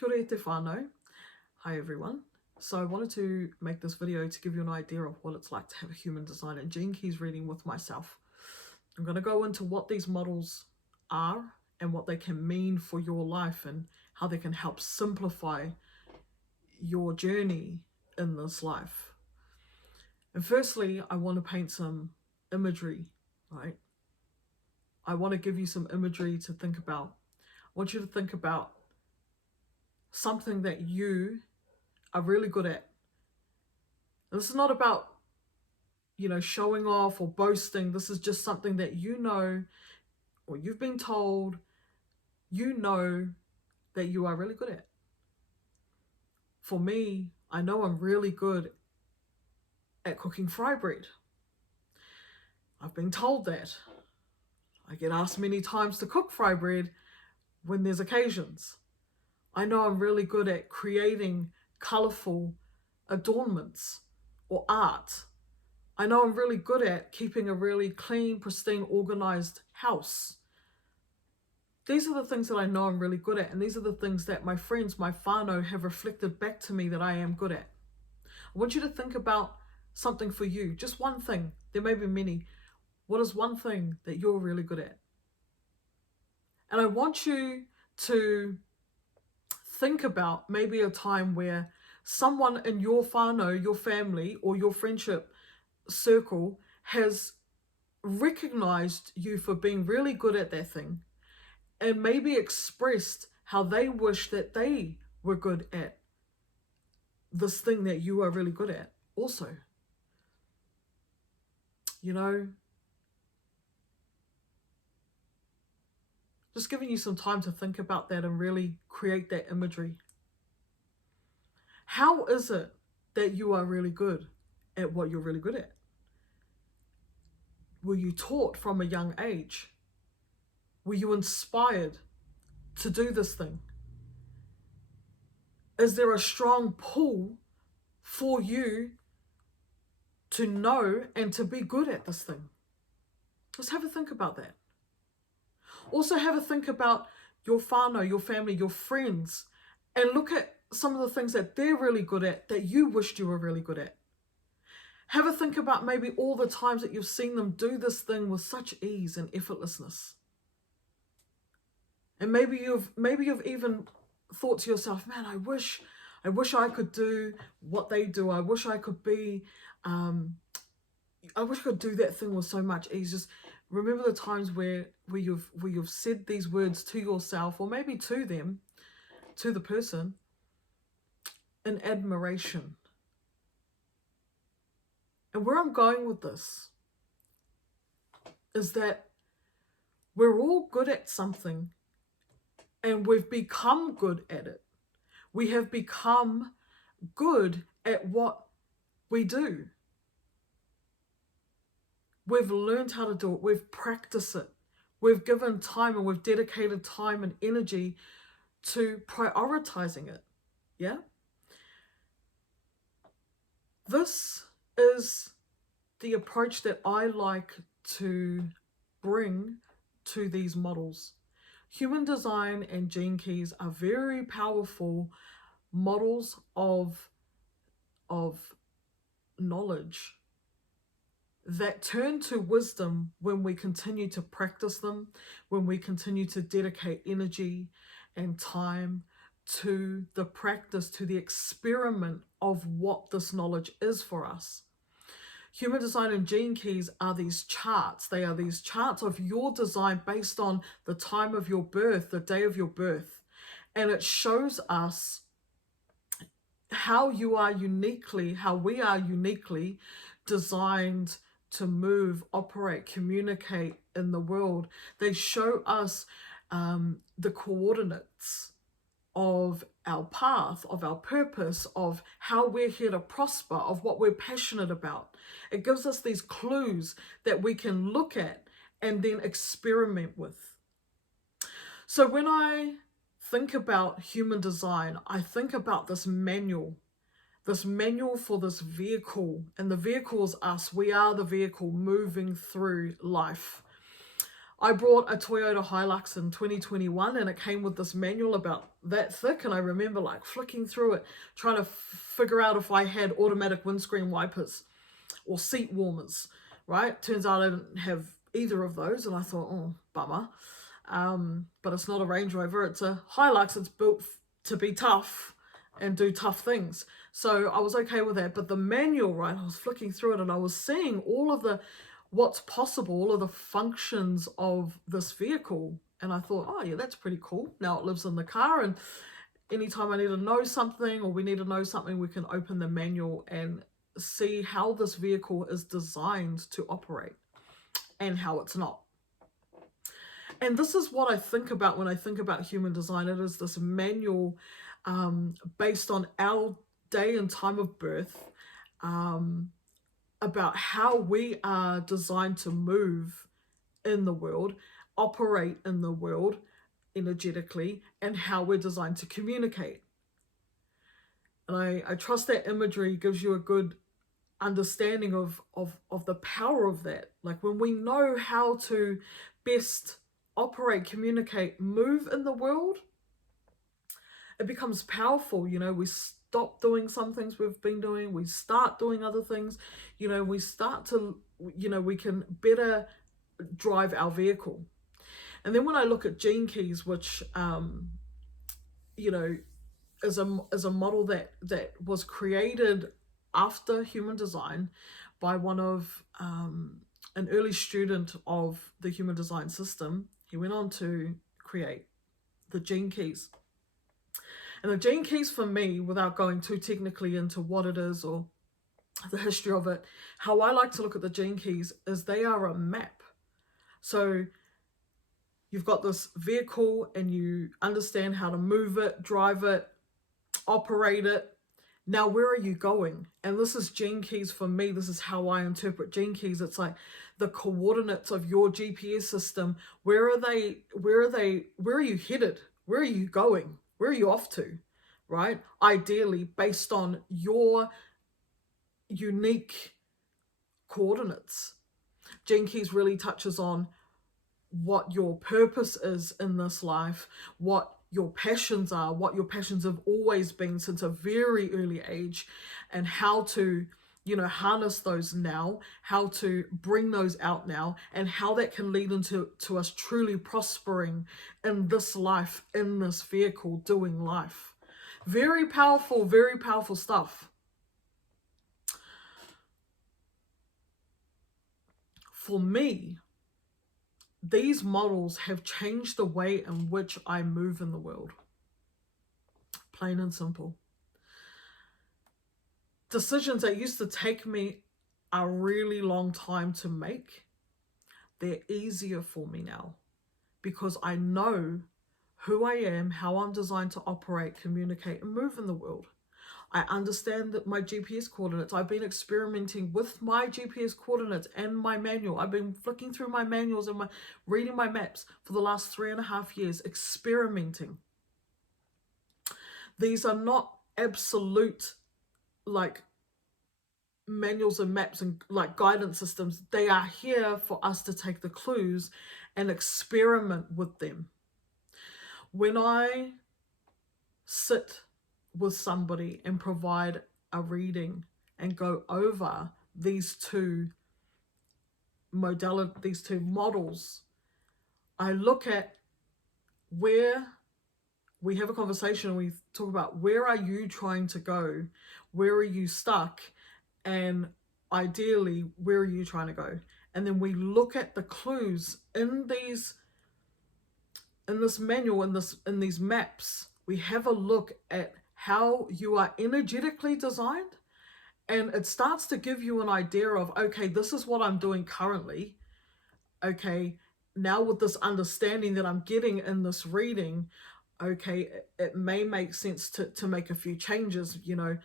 Kia ora te whānau. Hi everyone. So I wanted to make this video to give you an idea of what it's like to have a human design and gene keys reading with myself. I'm going to go into what these models are and what they can mean for your life and how they can help simplify your journey in this life. And firstly, I want to paint some imagery, right? I want to give you some imagery to think about. I want you to think about something that you are really good at. And this is not about, showing off or boasting. This is just something that you know, or you've been told, that you are really good at. For me, I know I'm really good at cooking fry bread. I've been told that. I get asked many times to cook fry bread when there's occasions. I know I'm really good at creating colourful adornments or art. I know I'm really good at keeping a really clean, pristine, organised house. These are the things that I know I'm really good at, and these are the things that my friends, my whānau, have reflected back to me that I am good at. I want you to think about something for you, just one thing. There may be many. What is one thing that you're really good at? And I want you to think about maybe a time where someone in your whānau, your family, or your friendship circle has recognized you for being really good at that thing and maybe expressed how they wish that they were good at this thing that you are really good at also. Just giving you some time to think about that and really create that imagery. How is it that you are really good at what you're really good at? Were you taught from a young age? Were you inspired to do this thing? Is there a strong pull for you to know and to be good at this thing? Just have a think about that. Also have a think about your whānau, your family, your friends, and look at some of the things that they're really good at that you wished you were really good at. Have a think about maybe all the times that you've seen them do this thing with such ease and effortlessness. And maybe you've even thought to yourself, man, I wish I could do what they do. I wish I could be, I wish I could do that thing with so much ease. Just remember the times where you've said these words to yourself, or maybe to them, to the person, in admiration. And where I'm going with this is that we're all good at something and we've become good at it. We have become good at what we do. We've learned how to do it. We've practiced it. We've given time and we've dedicated time and energy to prioritizing it. Yeah? This is the approach that I like to bring to these models. Human design and gene keys are very powerful models of knowledge that turn to wisdom when we continue to practice them, when we continue to dedicate energy and time to the practice, to the experiment of what this knowledge is for us. Human design and gene keys are these charts. They are these charts of your design based on the time of your birth, the day of your birth. And it shows us how we are uniquely designed to move, operate, communicate in the world. They show us the coordinates of our path, of our purpose, of how we're here to prosper, of what we're passionate about. It gives us these clues that we can look at and then experiment with. So when I think about human design, I think about this manual for this vehicle, and the vehicle is us. We are the vehicle moving through life. I brought a Toyota Hilux in 2021 and it came with this manual about that thick, and I remember like flicking through it trying to figure out if I had automatic windscreen wipers or seat warmers, right? Turns out I didn't have either of those, and I thought, oh, bummer. But it's not a Range Rover, it's a Hilux. It's built to be tough and do tough things. So I was okay with that. But the manual, right, I was flicking through it and I was seeing all of the what's possible, all of the functions of this vehicle. And I thought, oh yeah, that's pretty cool. Now it lives in the car, and anytime I need to know something or we need to know something, we can open the manual and see how this vehicle is designed to operate and how it's not. And this is what I think about when I think about human design. It is this manual based on our day and time of birth, about how we are designed to move in the world, operate in the world energetically, and how we're designed to communicate. And I trust that imagery gives you a good understanding of the power of that. Like when we know how to best operate, communicate, move in the world, it becomes powerful. You know, we stop doing some things we've been doing, we start doing other things, you know, we start to, you know, we can better drive our vehicle. And then when I look at Gene Keys, which you know, is a model that was created after human design by one of an early student of the human design system. He went on to create the Gene Keys. And the Gene Keys, for me, without going too technically into what it is or the history of it, how I like to look at the Gene Keys is they are a map. So you've got this vehicle and you understand how to move it, drive it, operate it. Now, where are you going? And this is Gene Keys for me. This is how I interpret Gene Keys. It's like the coordinates of your GPS system. Where are they? Where are you headed? Where are you going? Where are you off to? Right? Ideally, based on your unique coordinates. Gene Keys really touches on what your purpose is in this life, what your passions are, what your passions have always been since a very early age, and how to, you know, harness those now, how to bring those out now, and how that can lead into us truly prospering in this life, in this vehicle, doing life. Very powerful stuff. For me, these models have changed the way in which I move in the world. Plain and simple. Decisions that used to take me a really long time to make, they're easier for me now because I know who I am, how I'm designed to operate, communicate, and move in the world. I understand that my GPS coordinates. I've been experimenting with my GPS coordinates and my manual. I've been flicking through my manuals and reading my maps for the last 3.5 years, experimenting. These are not absolute like manuals and maps and like guidance systems. They are here for us to take the clues and experiment with them. When I sit with somebody and provide a reading and go over these two models, I look at where we have a conversation and we talk about where are you trying to go, where are you stuck, and ideally where are you trying to go. And then we look at the clues in this manual, in these maps. We have a look at how you are energetically designed, and it starts to give you an idea of, okay, this is what I'm doing currently. Okay, now with this understanding that I'm getting in this reading, okay, it may make sense to make a few changes, you know,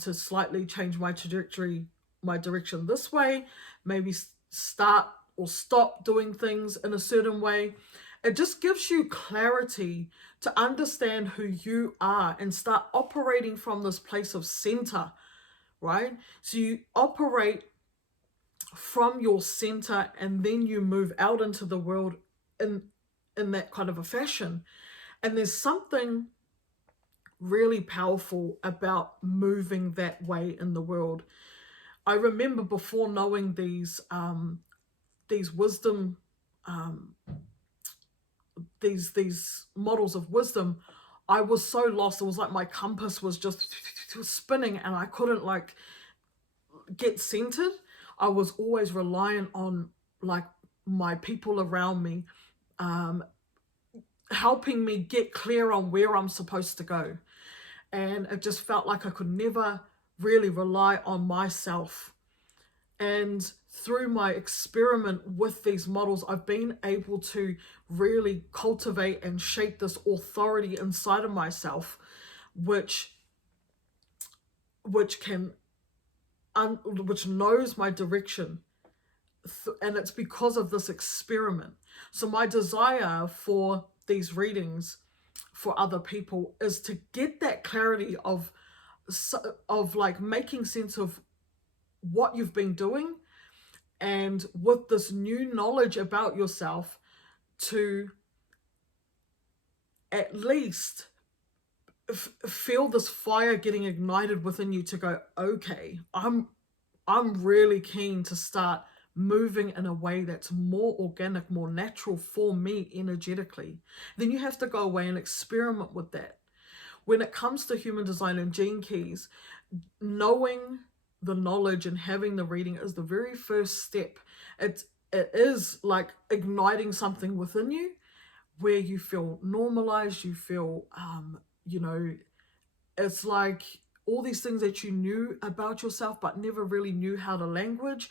to slightly change my trajectory, my direction this way, maybe start or stop doing things in a certain way. It just gives you clarity to understand who you are and start operating from this place of center, right? So you operate from your center and then you move out into the world in that kind of a fashion. And there's something really powerful about moving that way in the world. I remember before knowing these wisdom, these models of wisdom, I was so lost. It was like my compass was just spinning and I couldn't like get centered. I was always reliant on like my people around me helping me get clear on where I'm supposed to go. And it just felt like I could never really rely on myself. And through my experiment with these models, I've been able to really cultivate and shape this authority inside of myself, which knows my direction. And it's because of this experiment. So my desire for these readings for other people is to get that clarity of like making sense of what you've been doing, and with this new knowledge about yourself, to at least feel this fire getting ignited within you to go, okay, I'm really keen to start moving in a way that's more organic, more natural for me energetically. Then you have to go away and experiment with that. When it comes to human design and gene keys, knowing the knowledge and having the reading is the very first step. It is like igniting something within you where you feel normalized, you feel, it's like all these things that you knew about yourself but never really knew how to language,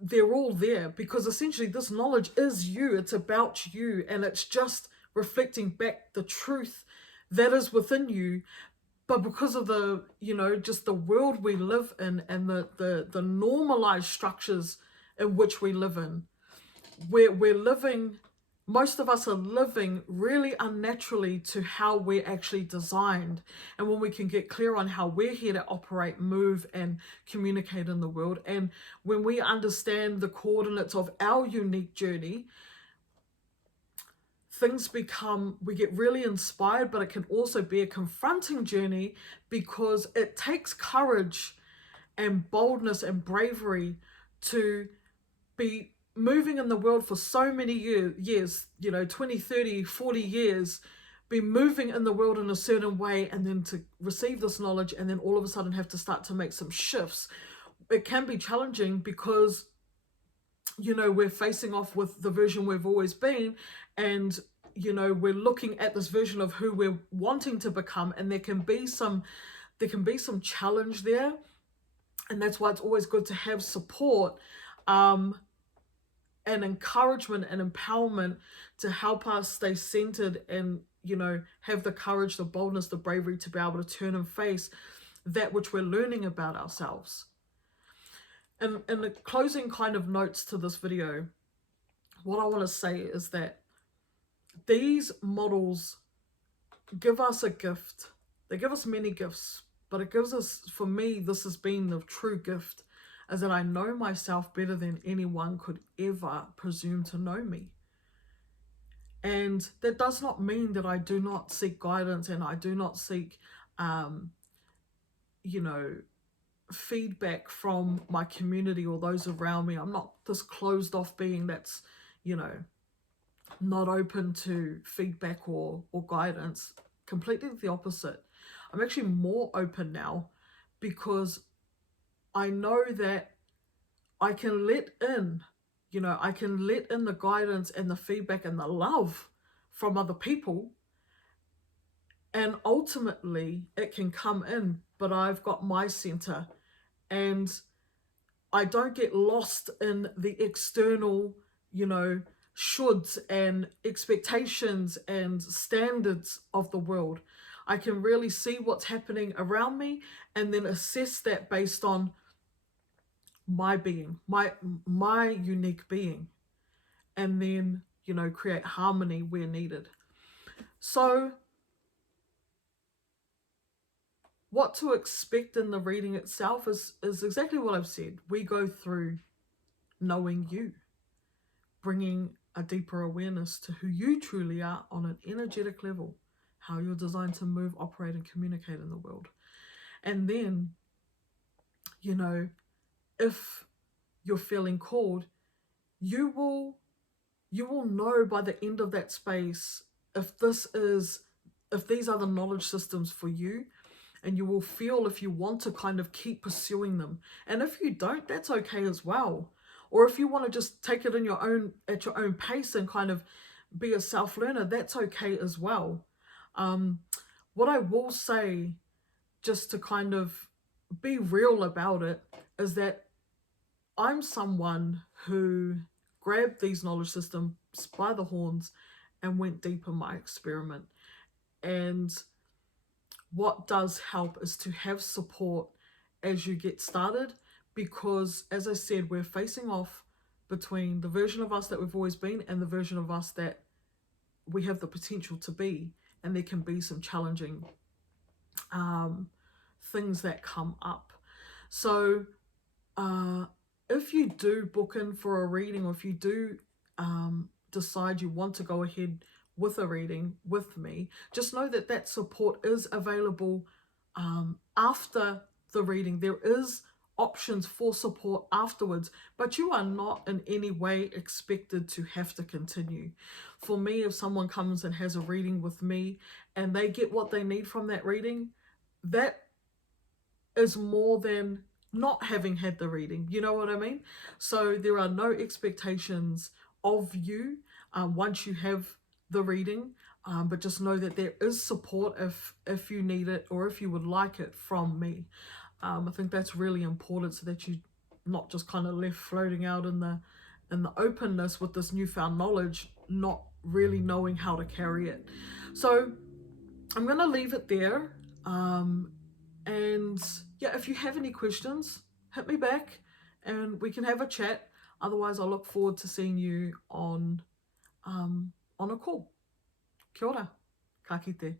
they're all there, because essentially this knowledge is you. It's about you, and it's just reflecting back the truth that is within you. But because of the, just the world we live in and the normalized structures in which we live in, we're living, most of us are living really unnaturally to how we're actually designed. And when we can get clear on how we're here to operate, move, and communicate in the world, and when we understand the coordinates of our unique journey, we get really inspired, but it can also be a confronting journey, because it takes courage and boldness and bravery to be moving in the world for so many years, 20, 30, 40 years, be moving in the world in a certain way, and then to receive this knowledge and then all of a sudden have to start to make some shifts. It can be challenging because, we're facing off with the version we've always been, and, we're looking at this version of who we're wanting to become, and there can be some challenge there. And that's why it's always good to have support, and encouragement and empowerment to help us stay centered and, have the courage, the boldness, the bravery to be able to turn and face that which we're learning about ourselves. And in the closing kind of notes to this video, what I want to say is that these models give us a gift. They give us many gifts, but it gives us, for me, this has been the true gift, is that I know myself better than anyone could ever presume to know me. And that does not mean that I do not seek guidance and I do not seek, feedback from my community or those around me. I'm not this closed off being that's, not open to feedback or guidance. Completely the opposite. I'm actually more open now, because I know that I can let in, the guidance and the feedback and the love from other people, and ultimately it can come in, but I've got my center, and I don't get lost in the external, shoulds and expectations and standards of the world. I can really see what's happening around me and then assess that based on my being, my unique being, and then, create harmony where needed. So what to expect in the reading itself is exactly what I've said. We go through knowing you, bringing a deeper awareness to who you truly are on an energetic level, how you're designed to move, operate, and communicate in the world. And then, you know, if you're feeling called, you will know by the end of that space if these are the knowledge systems for you, and you will feel if you want to kind of keep pursuing them. And if you don't, that's okay as well. Or if you want to just take it at your own pace and kind of be a self-learner, that's okay as well. What I will say, just to kind of be real about it, is that I'm someone who grabbed these knowledge systems by the horns and went deep in my experiment. And what does help is to have support as you get started, because, as I said, we're facing off between the version of us that we've always been and the version of us that we have the potential to be. And there can be some challenging things that come up. So if you do book in for a reading, or if you do decide you want to go ahead with a reading with me, just know that that support is available after the reading. There is options for support afterwards, but you are not in any way expected to have to continue. For me, if someone comes and has a reading with me and they get what they need from that reading, that is more than not having had the reading. You know what I mean? So there are no expectations of you once you have the reading, but just know that there is support if you need it, or if you would like it from me. I think that's really important, so that you're not just kind of left floating out in the openness with this newfound knowledge, not really knowing how to carry it. So I'm going to leave it there. And yeah, if you have any questions, hit me back and we can have a chat. Otherwise, I look forward to seeing you on a call. Kia ora, ka kite.